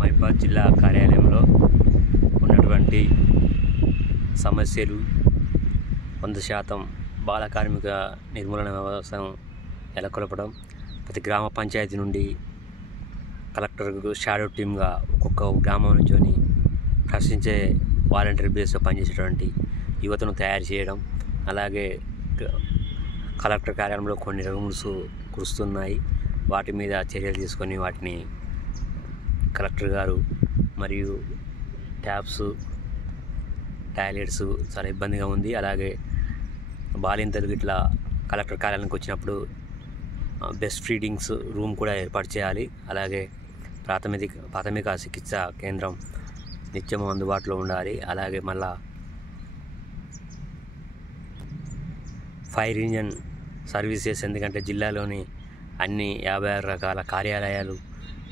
మహిబాద్ జిల్లా కార్యాలయంలో ఉన్నటువంటి సమస్యలు 100% బాల కార్మిక నిర్మూలన వ్యవస్థను నెలకొల్పడం, ప్రతి గ్రామ పంచాయతీ నుండి కలెక్టర్కు షాడో టీమ్గా ఒక్కొక్క గ్రామం నుంచి ప్రశ్నించే వాలంటీర్ బేస్లో పనిచేసేటువంటి యువతను తయారు చేయడం, అలాగే కలెక్టర్ కార్యాలయంలో కొన్ని రూమ్స్ కురుస్తున్నాయి, వాటి మీద చర్యలు తీసుకొని వాటిని కలెక్టర్ గారు మరియు ట్యాప్స్ టాయిలెట్స్ చాలా ఇబ్బందిగా ఉంది. అలాగే బాలింతలు ఇట్లా కలెక్టర్ కార్యాలయానికి వచ్చినప్పుడు బెస్ట్ ఫీడింగ్స్ రూమ్ కూడా ఏర్పాటు చేయాలి. అలాగే ప్రాథమిక చికిత్స కేంద్రం నిత్యం అందుబాటులో ఉండాలి. అలాగే మళ్ళా ఫైర్ ఇంజన్ సర్వీసెస్, ఎందుకంటే జిల్లాలోని అన్ని 56 రకాల కార్యాలయాలు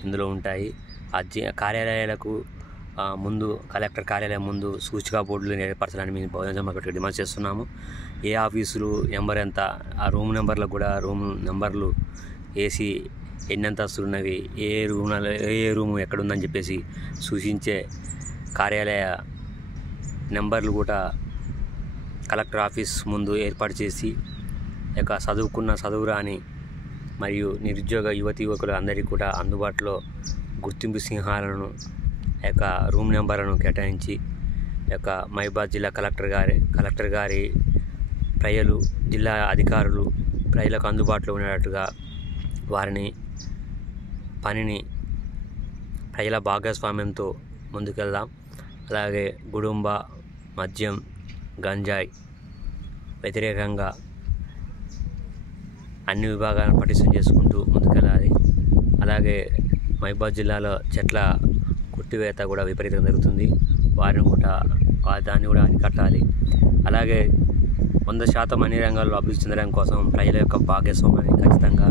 ఇందులో ఉంటాయి. ఆ కార్యాలయాలకు ముందు కలెక్టర్ కార్యాలయం ముందు సూచికా బోర్డులు ఏర్పరచాలని మేము బహుజన డిమాండ్ చేస్తున్నాము. ఏ ఆఫీసులు నెంబర్ ఎంత, ఆ రూమ్ నెంబర్లకు కూడా రూమ్ నెంబర్లు వేసి ఎన్ని అంతస్తులు ఉన్నవి, ఏ రూము ఎక్కడుందని చెప్పేసి సూచించే కార్యాలయ నెంబర్లు కూడా కలెక్టర్ ఆఫీస్ ముందు ఏర్పాటు చేసి చదువుకున్న చదువురాని మరియు నిరుద్యోగ యువకులు అందరికీ కూడా అందుబాటులో గుర్తింపు సింహాలను రూమ్ నెంబర్లను కేటాయించి మహిబాద్ జిల్లా కలెక్టర్ గారి ప్రజలు, జిల్లా అధికారులు ప్రజలకు అందుబాటులో ఉండేటట్టుగా వారిని పనిని ప్రజల భాగస్వామ్యంతో ముందుకెళ్దాం. అలాగే గుడుంబ, మద్యం, గంజాయి వ్యతిరేకంగా అన్ని విభాగాలను పటిష్టం చేసుకుంటూ ముందుకెళ్ళాలి. అలాగే మహిబాద్ జిల్లాలో చెట్ల కొట్టివేత కూడా విపరీతంగా జరుగుతుంది, దాన్ని కూడా అరికట్టాలి. అలాగే 100% అన్ని రంగాల్లో అభివృద్ధి చెందడం కోసం ప్రజల యొక్క భాగస్వామ్యాన్ని ఖచ్చితంగా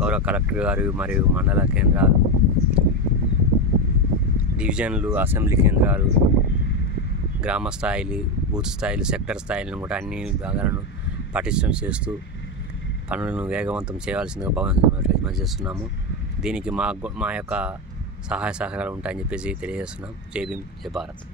గౌరవ కలెక్టర్ గారు మరియు మండల కేంద్రాలు, డివిజన్లు, అసెంబ్లీ కేంద్రాలు, గ్రామ స్థాయిలు, బూత్ స్థాయిలు, సెక్టర్ స్థాయిలను కూడా అన్ని విభాగాలను పటిష్టం చేస్తూ పనులను వేగవంతం చేయవలసిందిగా బహుజన చేస్తున్నాము. దీనికి మా యొక్క సహాయ సహకారాలు ఉంటాయని చెప్పేసి తెలియజేస్తున్నాం. జై భీమ్, జై భారత్.